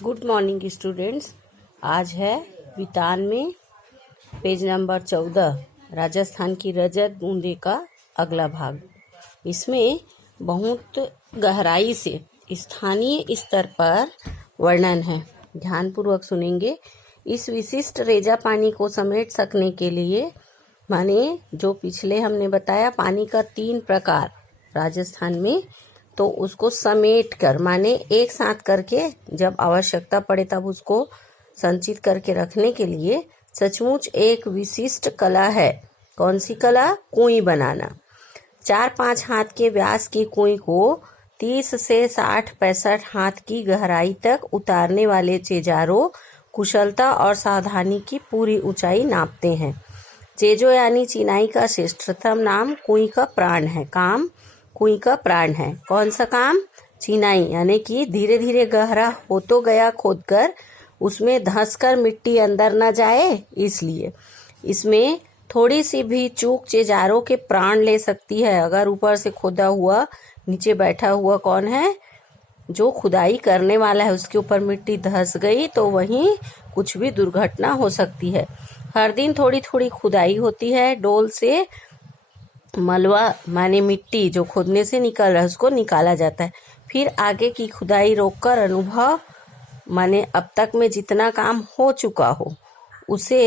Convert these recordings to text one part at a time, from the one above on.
Good morning students. आज है वितान में पेज नंबर 14 राजस्थान की रजत बूंदे का अगला भाग। इसमें बहुत गहराई से स्थानीय स्तर पर वर्णन है। ध्यानपूर्वक सुनेंगे। इस विशिष्ट रेजा पानी को समेट सकने के लिए माने जो पिछले हमने बताया पानी का 3 प्रकार राजस्थान में, तो उसको समेट कर माने एक साथ करके जब आवश्यकता पड़े तब उसको संचित करके रखने के लिए सचमुच एक विशिष्ट कला है। कौन सी कला? कुएं बनाना। 4-5 हाथ के व्यास की कुएं को 30 से 60-65 हाथ की गहराई तक उतारने वाले चेजारो कुशलता और सावधानी की पूरी ऊंचाई नापते हैं। चेजो यानी चिनाई का श्रेष्ठतम नाम कुएं का प्राण है। काम कुएं का प्राण है। कौन सा काम? चिनाई, यानी कि धीरे धीरे गहरा हो तो गया खोदकर उसमें धंसकर मिट्टी अंदर न जाए, इसलिए इसमें थोड़ी सी भी चूक चेजारों के प्राण ले सकती है। अगर ऊपर से खोदा हुआ नीचे बैठा हुआ कौन है? जो खुदाई करने वाला है, उसके ऊपर मिट्टी धंस गई तो वहीं कुछ भी दुर्घटना हो सकती है। हर दिन थोड़ी थोड़ी खुदाई होती है। डोल से मलबा माने मिट्टी जो खोदने से निकल रहा है उसको निकाला जाता है। फिर आगे की खुदाई रोककर अनुभव माने अब तक में जितना काम हो चुका हो उसे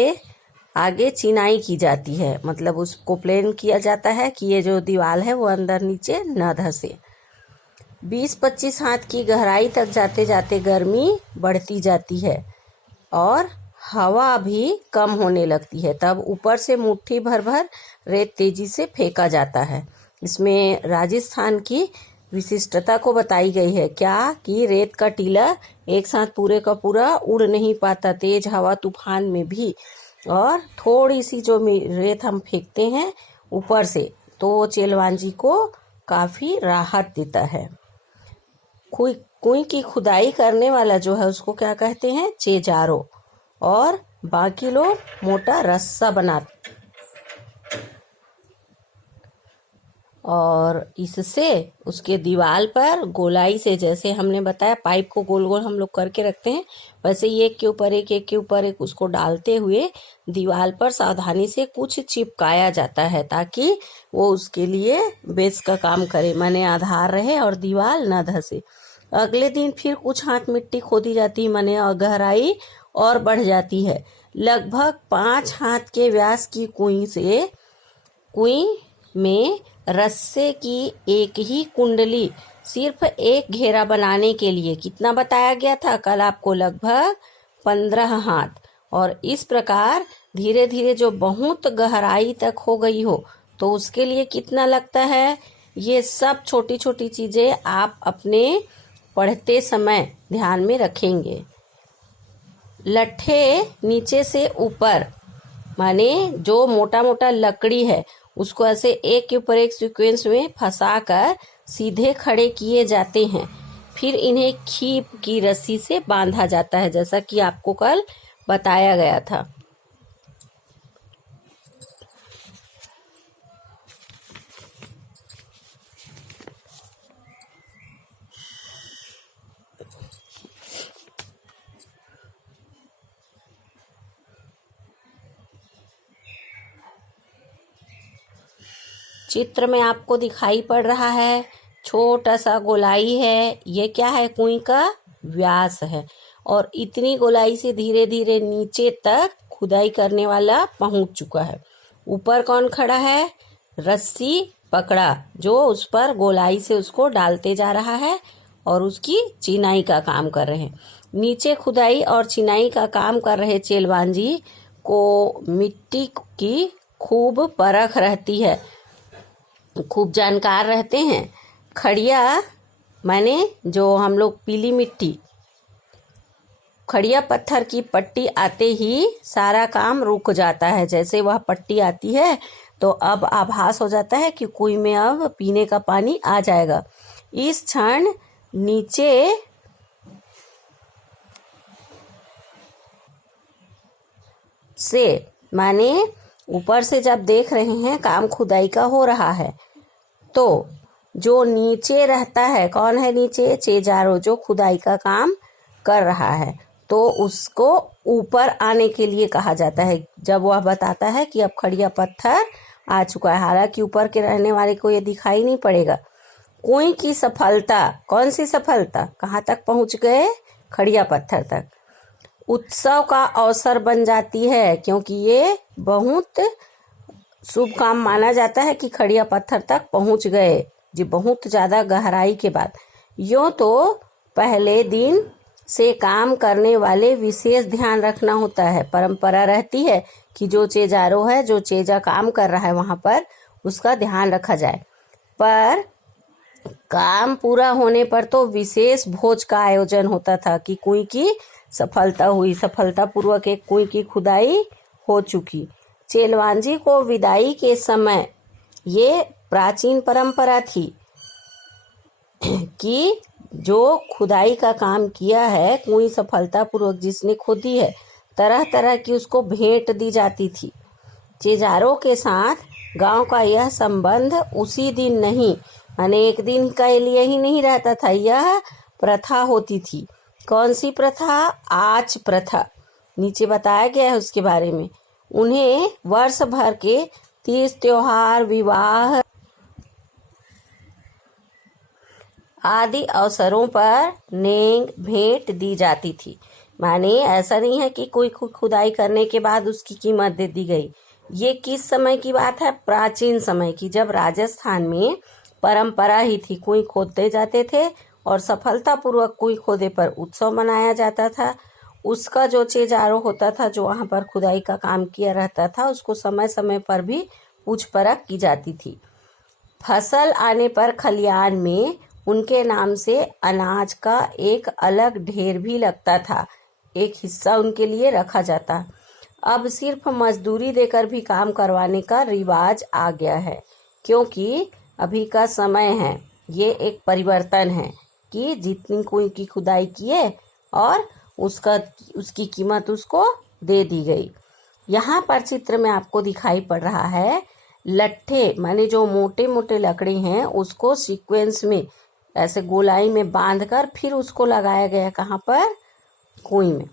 आगे चिनाई की जाती है। मतलब उसको प्लेन किया जाता है कि ये जो दीवार है वो अंदर नीचे न धंसे। 20-25 हाथ की गहराई तक जाते जाते गर्मी बढ़ती जाती है और हवा भी कम होने लगती है। तब ऊपर से मुट्ठी भर भर रेत तेजी से फेंका जाता है। इसमें राजस्थान की विशिष्टता को बताई गई है। क्या कि रेत का टीला एक साथ पूरे का पूरा उड़ नहीं पाता तेज हवा तूफान में भी, और थोड़ी सी जो रेत हम फेंकते हैं ऊपर से तो चेलवांजी को काफी राहत देता है। कुएं की खुदाई करने वाला जो है उसको क्या कहते हैं? चेजारो। और बाकी लोग मोटा रस्सा बनाते और इससे उसके दीवार पर गोलाई से, जैसे हमने बताया पाइप को गोल गोल हम लोग करके रखते हैं, वैसे ही एक के ऊपर एक उसको डालते हुए दीवार पर सावधानी से कुछ चिपकाया जाता है ताकि वो उसके लिए बेस का काम करे, माने आधार रहे और दीवार न धंसे। अगले दिन फिर कुछ हाथ मिट्टी खोदी जाती, माने गहराई और बढ़ जाती है। लगभग 5 हाथ के व्यास की कुएं में रस्से की एक ही कुंडली सिर्फ एक घेरा बनाने के लिए कितना बताया गया था कल आपको? लगभग 15 हाथ। और इस प्रकार धीरे धीरे जो बहुत गहराई तक हो गई हो तो उसके लिए कितना लगता है? ये सब छोटी छोटी चीजें आप अपने पढ़ते समय ध्यान में रखेंगे। लट्ठे नीचे से ऊपर माने जो मोटा मोटा लकड़ी है उसको ऐसे एक के ऊपर एक सीक्वेंस में फंसाकर सीधे खड़े किए जाते हैं। फिर इन्हें खीप की रस्सी से बांधा जाता है, जैसा कि आपको कल बताया गया था। चित्र में आपको दिखाई पड़ रहा है छोटा सा गोलाई है। ये क्या है? कुएं का व्यास है और इतनी गोलाई से धीरे धीरे नीचे तक खुदाई करने वाला पहुंच चुका है। ऊपर कौन खड़ा है? रस्सी पकड़ा जो उस पर गोलाई से उसको डालते जा रहा है और उसकी चिनाई का काम कर रहे हैं। नीचे खुदाई और चिनाई का काम कर रहे चेलवांजी को मिट्टी की खूब परख रहती है, खूब जानकार रहते हैं। खड़िया माने जो हम लोग पीली मिट्टी, खड़िया पत्थर की पट्टी आते ही सारा काम रुक जाता है। जैसे वह पट्टी आती है तो अब आभास हो जाता है कि कुएं में अब पीने का पानी आ जाएगा। इस क्षण नीचे से माने ऊपर से जब देख रहे हैं काम खुदाई का हो रहा है तो जो नीचे रहता है कौन है? नीचे चेजारो जो खुदाई का काम कर रहा है तो उसको ऊपर आने के लिए कहा जाता है। जब वह बताता है कि अब खड़िया पत्थर आ चुका है, हालांकि ऊपर के रहने वाले को ये दिखाई नहीं पड़ेगा। कुएं की सफलता, कौन सी सफलता, कहाँ तक पहुंच गए, खड़िया पत्थर तक, उत्सव का अवसर बन जाती है, क्योंकि ये बहुत शुभ काम माना जाता है कि खड़िया पत्थर तक पहुंच गए जी, बहुत ज्यादा गहराई के बाद। यूं तो पहले दिन से काम करने वाले विशेष ध्यान रखना होता है। परंपरा रहती है कि जो चेजारो है, जो चेजा काम कर रहा है वहां पर, उसका ध्यान रखा जाए। पर काम पूरा होने पर तो विशेष भोज का आयोजन होता था कि कुएं की सफलता हुई, सफलतापूर्वक एक कुएं की खुदाई हो चुकी। चेलवांजी को विदाई के समय ये प्राचीन परंपरा थी कि जो खुदाई का काम किया है, कुएं सफलतापूर्वक जिसने खोदी है, तरह तरह की उसको भेंट दी जाती थी। चेजारों के साथ गांव का यह संबंध उसी दिन नहीं, अनेक दिन के लिए ही नहीं रहता था। यह प्रथा होती थी। कौन सी प्रथा? आच प्रथा, नीचे बताया गया है उसके बारे में। उन्हें वर्ष भर के 30 त्योहार, विवाह आदि अवसरों पर नेंग भेंट दी जाती थी। माने ऐसा नहीं है कि कोई खुदाई करने के बाद उसकी कीमत दे दी गई। ये किस समय की बात है? प्राचीन समय की, जब राजस्थान में परंपरा ही थी, कुएं खोदते जाते थे और सफलतापूर्वक कुएं खोदे पर उत्सव मनाया जाता था। उसका जो चेजारो होता था, जो वहां पर खुदाई का काम किया रहता था, उसको समय समय पर भी पूछ परख की जाती थी। फसल आने पर खलियान में उनके नाम से अनाज का एक अलग ढेर भी लगता था, एक हिस्सा उनके लिए रखा जाता। अब सिर्फ मजदूरी देकर भी काम करवाने का रिवाज आ गया है, क्योंकि अभी का समय है, ये एक परिवर्तन है कि जितनी कुएं की खुदाई किए और उसकी कीमत उसको दे दी गई। यहाँ पर चित्र में आपको दिखाई पड़ रहा है लट्ठे, माने जो मोटे मोटे लकड़ी हैं, उसको सीक्वेंस में ऐसे गोलाई में बांधकर फिर उसको लगाया गया। कहाँ पर? कुएं में।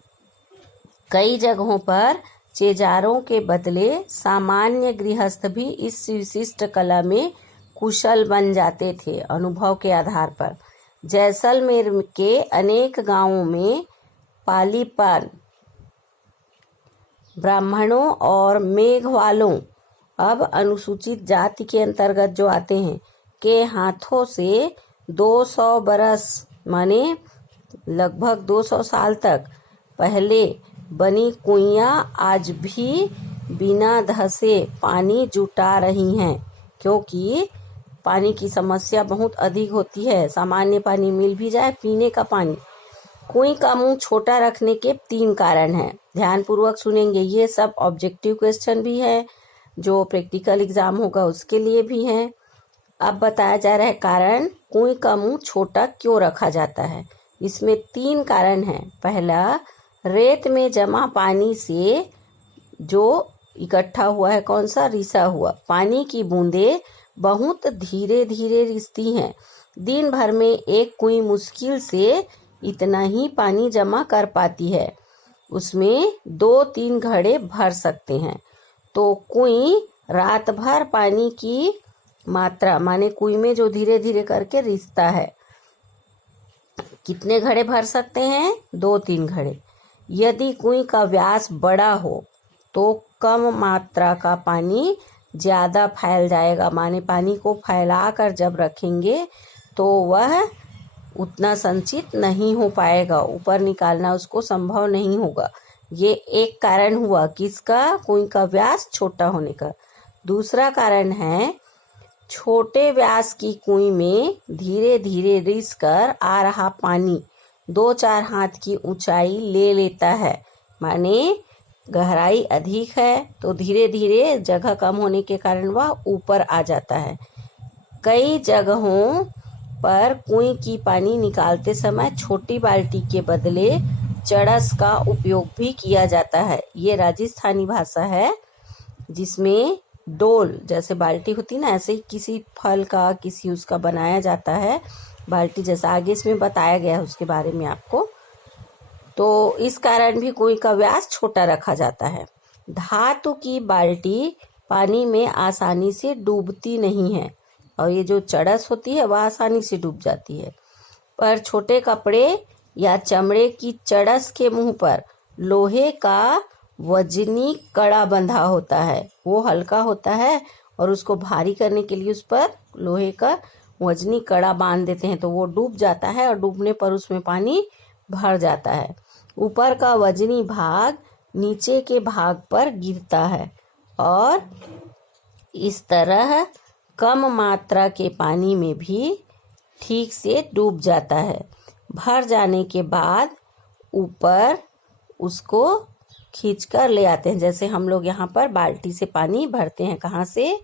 कई जगहों पर चेजारों के बदले सामान्य गृहस्थ भी इस विशिष्ट कला में कुशल बन जाते थे, अनुभव के आधार पर। जैसलमेर के अनेक गांवों में पालीपान ब्राह्मणों और मेघवालों, अब अनुसूचित जाति के अंतर्गत जो आते हैं, के हाथों से 200 बरस माने लगभग 200 साल तक पहले बनी कुइयां आज भी बिना धसे पानी जुटा रही हैं, क्योंकि पानी की समस्या बहुत अधिक होती है। सामान्य पानी मिल भी जाए, पीने का पानी। कुएं का मुंह छोटा रखने के 3 कारण हैं। ध्यानपूर्वक सुनेंगे, ये सब ऑब्जेक्टिव क्वेश्चन भी है, जो प्रैक्टिकल एग्जाम होगा उसके लिए भी है। अब बताया जा रहा है कारण, कुएं का मुंह छोटा क्यों रखा जाता है। इसमें 3 कारण हैं। पहला, रेत में जमा पानी से जो इकट्ठा हुआ है, कौन सा? रिसा हुआ पानी की बूंदें बहुत धीरे धीरे रिसती हैं। दिन भर में एक कुएं मुश्किल से इतना ही पानी जमा कर पाती है, उसमें 2-3 घड़े भर सकते हैं। तो कुएं रात भर पानी की मात्रा, माने कुएं में जो धीरे धीरे करके रिसता है, कितने घड़े भर सकते हैं? 2-3 घड़े। यदि कुएं का व्यास बड़ा हो तो कम मात्रा का पानी ज्यादा फैल जाएगा, माने पानी को फैलाकर जब रखेंगे तो वह उतना संचित नहीं हो पाएगा, ऊपर निकालना उसको संभव नहीं होगा। ये एक कारण हुआ किसका? कुएं का व्यास छोटा होने का। दूसरा कारण है, छोटे व्यास की कुएं में धीरे धीरे रिस कर आ रहा पानी 2-4 हाथ की ऊंचाई ले लेता है, माने गहराई अधिक है तो धीरे धीरे जगह कम होने के कारण वह ऊपर आ जाता है। कई जगहों पर कुएं की पानी निकालते समय छोटी बाल्टी के बदले चड़स का उपयोग भी किया जाता है। ये राजस्थानी भाषा है, जिसमें डोल जैसे बाल्टी होती ना, ऐसे ही किसी फल का, किसी उसका बनाया जाता है बाल्टी जैसा। आगे इसमें बताया गया है उसके बारे में आपको। तो इस कारण भी कुएं का व्यास छोटा रखा जाता है। धातु की बाल्टी पानी में आसानी से डूबती नहीं है और ये जो चड़स होती है वह आसानी से डूब जाती है, पर छोटे कपड़े या चमड़े की चड़स के मुंह पर लोहे का वजनी कड़ा बंधा होता है। वो हल्का होता है और उसको भारी करने के लिए उस पर लोहे का वजनी कड़ा बांध देते हैं, तो वो डूब जाता है और डूबने पर उसमें पानी भर जाता है। ऊपर का वजनी भाग नीचे के भाग पर गिरता है और इस तरह कम मात्रा के पानी में भी ठीक से डूब जाता है। भर जाने के बाद ऊपर उसको खींचकर ले आते हैं, जैसे हम लोग यहाँ पर बाल्टी से पानी भरते हैं। कहाँ से?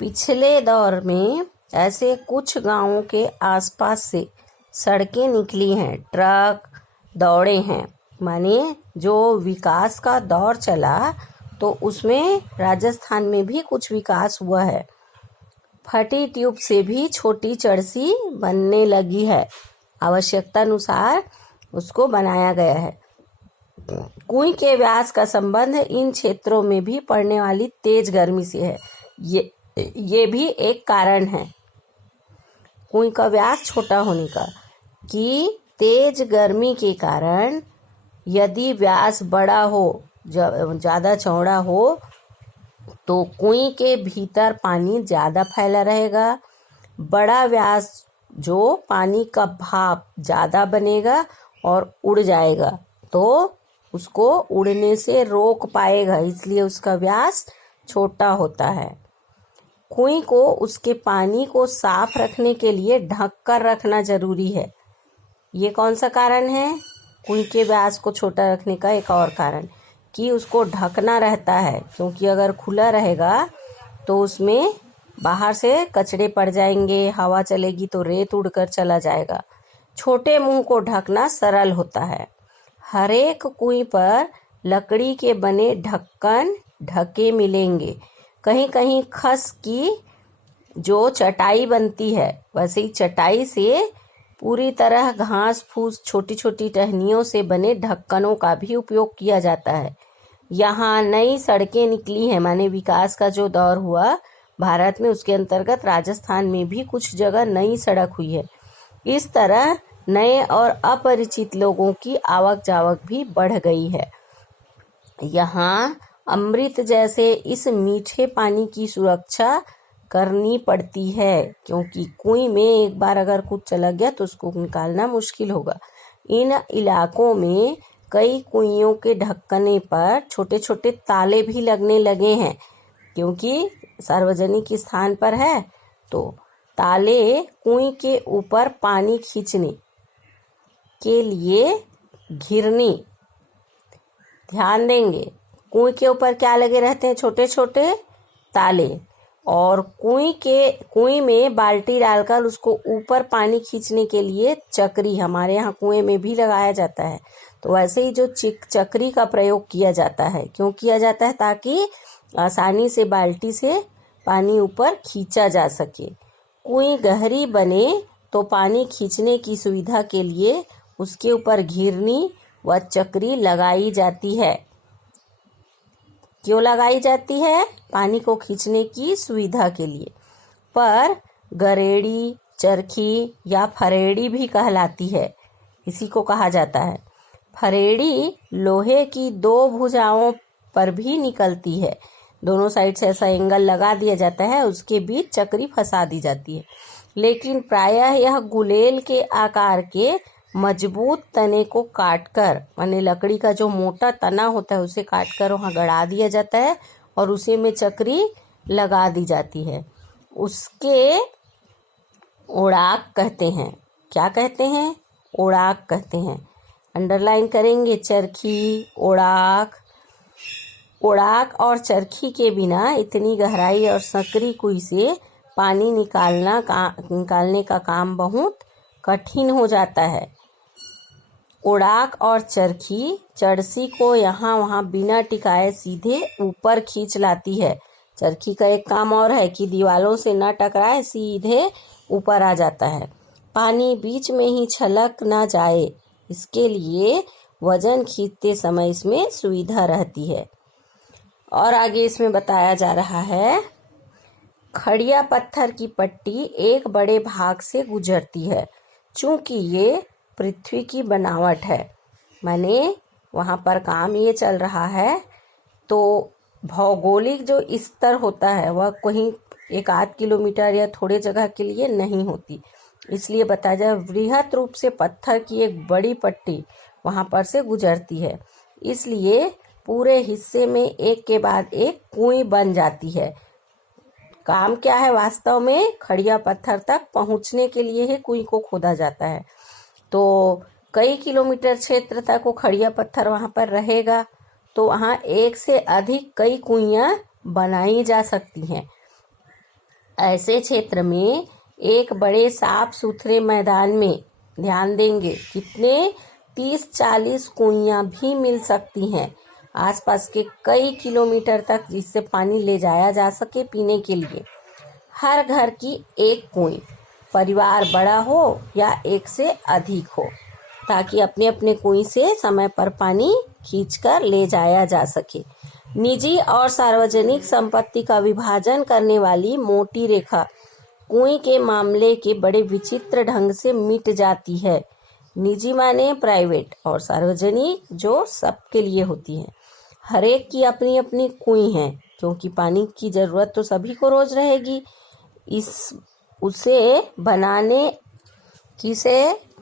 पिछले दौर में ऐसे कुछ गांवों के आसपास से सड़कें निकली हैं, ट्रक दौड़े हैं, माने जो विकास का दौर चला तो उसमें राजस्थान में भी कुछ विकास हुआ है। फटी ट्यूब से भी छोटी चरसी बनने लगी है, आवश्यकता अनुसार उसको बनाया गया है। कुएं के व्यास का संबंध इन क्षेत्रों में भी पड़ने वाली तेज गर्मी से है। ये भी एक कारण है कुएं का व्यास छोटा होने का, कि तेज गर्मी के कारण यदि व्यास बड़ा हो, ज़्यादा चौड़ा हो, तो कुएं के भीतर पानी ज़्यादा फैला रहेगा। बड़ा व्यास जो पानी का भाप ज़्यादा बनेगा और उड़ जाएगा, तो उसको उड़ने से रोक पाएगा, इसलिए उसका व्यास छोटा होता है। कुएं को उसके पानी को साफ रखने के लिए ढक कर रखना जरूरी है। ये कौन सा कारण है? कुएं के व्यास को छोटा रखने का एक और कारण कि उसको ढकना रहता है, क्योंकि अगर खुला रहेगा तो उसमें बाहर से कचड़े पड़ जाएंगे, हवा चलेगी तो रेत उड़कर चला जाएगा। छोटे मुंह को ढकना सरल होता है। हरेक कुएं पर लकड़ी के बने ढक्कन ढके मिलेंगे। कहीं कहीं खस की जो चटाई बनती है, वैसे ही चटाई से पूरी तरह घास फूस छोटी छोटी टहनियों से बने ढक्कनों का भी उपयोग किया जाता है। यहाँ नई सड़कें निकली हैं, माने विकास का जो दौर हुआ भारत में, उसके अंतर्गत राजस्थान में भी कुछ जगह नई सड़क हुई है। इस तरह नए और अपरिचित लोगों की आवक जावक भी बढ़ गई है। यहाँ अमृत जैसे इस मीठे पानी की सुरक्षा करनी पड़ती है, क्योंकि कुएं में एक बार अगर कुछ चला गया तो उसको निकालना मुश्किल होगा। इन इलाकों में कई कुइयों के ढक्कने पर छोटे छोटे ताले भी लगने लगे हैं, क्योंकि सार्वजनिक स्थान पर है, तो ताले कुएं के ऊपर पानी खींचने के लिए घिरनी। ध्यान देंगे, कुएं के ऊपर क्या लगे रहते हैं? छोटे छोटे ताले। और कुएं में बाल्टी डालकर उसको ऊपर पानी खींचने के लिए चक्री, हमारे यहाँ कुएं में भी लगाया जाता है। तो वैसे ही जो चक्री का प्रयोग किया जाता है, क्यों किया जाता है? ताकि आसानी से बाल्टी से पानी ऊपर खींचा जा सके। कुएं गहरी बने तो पानी खींचने की सुविधा के लिए उसके ऊपर घिरनी व चक्री लगाई जाती है। क्यों लगाई जाती है? पानी को खींचने की सुविधा के लिए। पर गरेड़ी, चरखी या फरेड़ी भी कहलाती है, इसी को कहा जाता है। फरेड़ी लोहे की दो भुजाओं पर भी निकलती है, दोनों साइड से ऐसा एंगल लगा दिया जाता है, उसके बीच चक्री फंसा दी जाती है। लेकिन प्रायः यह गुलेल के आकार के मजबूत तने को काटकर, माने लकड़ी का जो मोटा तना होता है उसे काटकर वहाँ गड़ा दिया जाता है और उसी में चक्री लगा दी जाती है। उसके ओड़ाक कहते हैं। क्या कहते हैं? ओड़ाक कहते हैं। अंडरलाइन करेंगे, चरखी, ओड़ाक। ओड़ाक और चरखी के बिना इतनी गहराई और सकरी कुएं से पानी निकालने का काम बहुत कठिन हो जाता है। ओड़ाक और चरखी चरसी को यहाँ वहाँ बिना टिकाए सीधे ऊपर खींच लाती है। चरखी का एक काम और है कि दीवालों से न टकराए, सीधे ऊपर आ जाता है। पानी बीच में ही छलक ना जाए, इसके लिए वजन खींचते समय इसमें सुविधा रहती है। और आगे इसमें बताया जा रहा है, खड़िया पत्थर की पट्टी एक बड़े भाग से गुजरती है। चूंकि ये पृथ्वी की बनावट है, माने वहाँ पर काम ये चल रहा है, तो भौगोलिक जो स्तर होता है वह कहीं 1-8 किलोमीटर या थोड़े जगह के लिए नहीं होती। इसलिए बताया जाए, वृहत रूप से पत्थर की एक बड़ी पट्टी वहाँ पर से गुजरती है, इसलिए पूरे हिस्से में एक के बाद एक कुएं बन जाती है। काम क्या है, वास्तव में खड़िया पत्थर तक पहुँचने के लिए ही कुएं को खोदा जाता है। तो कई किलोमीटर क्षेत्र तक वो खड़िया पत्थर वहाँ पर रहेगा, तो वहाँ एक से अधिक कई कुइयाँ बनाई जा सकती हैं। ऐसे क्षेत्र में एक बड़े साफ सुथरे मैदान में ध्यान देंगे कितने 30-40 कुइयाँ भी मिल सकती हैं आसपास के कई किलोमीटर तक, जिससे पानी ले जाया जा सके पीने के लिए। हर घर की एक कुएं, परिवार बड़ा हो या एक से अधिक हो, ताकि अपने अपने कुएं से समय पर पानी खींचकर ले जाया जा सके। निजी और सार्वजनिक संपत्ति का विभाजन करने वाली मोटी रेखा कुएं के मामले के बड़े विचित्र ढंग से मिट जाती है। निजी माने प्राइवेट और सार्वजनिक जो सबके लिए होती है। हर एक की अपनी अपनी कुएं है, क्योंकि पानी की जरूरत तो सभी को रोज रहेगी।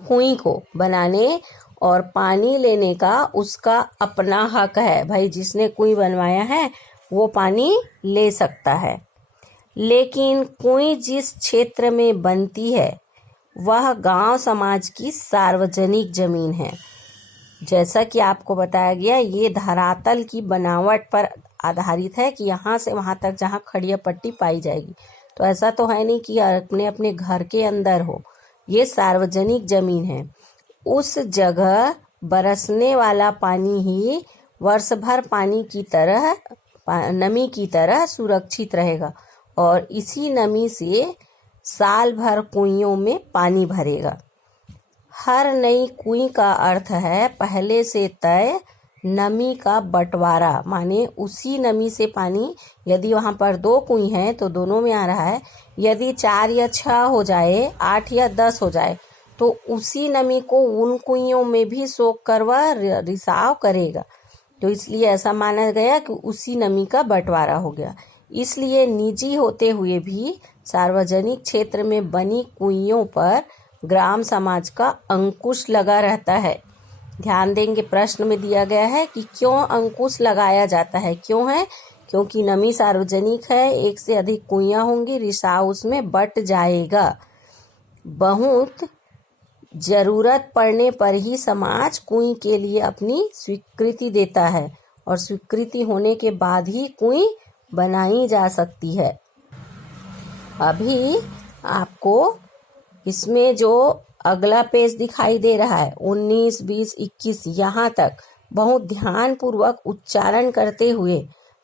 कुएं को बनाने और पानी लेने का उसका अपना हक है। भाई, जिसने कुएं बनवाया है वो पानी ले सकता है। लेकिन कुएं जिस क्षेत्र में बनती है वह गांव समाज की सार्वजनिक जमीन है। जैसा कि आपको बताया गया, ये धरातल की बनावट पर आधारित है कि यहाँ से वहाँ तक जहाँ खड़िया पट्टी पाई जाएगी। तो ऐसा तो है नहीं कि अपने अपने घर के अंदर हो, ये सार्वजनिक जमीन है। उस जगह बरसने वाला पानी ही वर्ष भर नमी की तरह सुरक्षित रहेगा और इसी नमी से साल भर कुइयों में पानी भरेगा। हर नई कुएं का अर्थ है पहले से तय नमी का बंटवारा, माने उसी नमी से पानी, यदि वहाँ पर 2 कुएं हैं तो दोनों में आ रहा है। यदि 4 या 6 हो जाए, 8 या 10 हो जाए, तो उसी नमी को उन कुइयों में भी सोख कर वह रिसाव करेगा। तो इसलिए ऐसा माना गया कि उसी नमी का बंटवारा हो गया। इसलिए निजी होते हुए भी सार्वजनिक क्षेत्र में बनी कुइयों पर ग्राम समाज का अंकुश लगा रहता है। ध्यान देंगे, प्रश्न में दिया गया है कि क्यों अंकुश लगाया जाता है। क्यों है? क्योंकि नमी सार्वजनिक है, एक से अधिक कुइयां होंगी, रिसाव उसमें बट जाएगा। बहुत जरूरत पड़ने पर ही समाज कुएं के लिए अपनी स्वीकृति देता है और स्वीकृति होने के बाद ही कुएं बनाई जा सकती है। अभी आपको इसमें जो अगला पेज दिखाई दे रहा है 19, 20, 21, यहाँ तक बहुत ध्यान पूर्वक उच्चारण करते हुए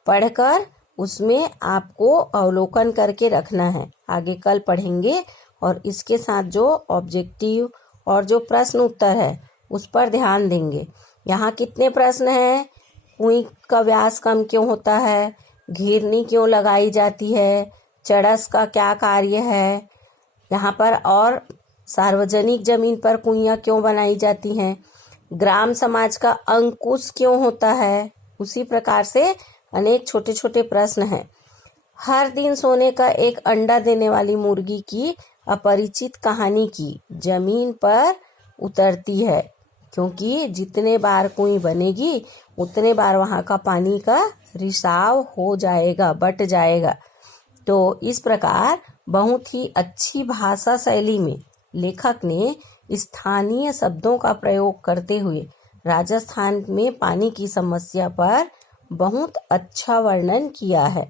पढ़कर उसमें आपको अवलोकन करके रखना है। आगे कल पढ़ेंगे और इसके साथ जो ऑब्जेक्टिव और जो प्रश्न उत्तर है उस पर ध्यान देंगे। यहाँ कितने प्रश्न हैं? कुएं का व्यास कम क्यों होता है? घिरनी क्यों लगाई जाती है? चड़स का क्या कार्य है यहाँ पर? और सार्वजनिक जमीन पर कुइयां क्यों बनाई जाती हैं? ग्राम समाज का अंकुश क्यों होता है? उसी प्रकार से अनेक छोटे छोटे प्रश्न हैं। हर दिन सोने का एक अंडा देने वाली मुर्गी की अपरिचित कहानी की जमीन पर उतरती है, क्योंकि जितने बार कुएं बनेगी उतने बार वहां का पानी का रिसाव हो जाएगा, बट जाएगा। तो इस प्रकार बहुत ही अच्छी भाषा शैली में लेखक ने स्थानीय शब्दों का प्रयोग करते हुए राजस्थान में पानी की समस्या पर बहुत अच्छा वर्णन किया है।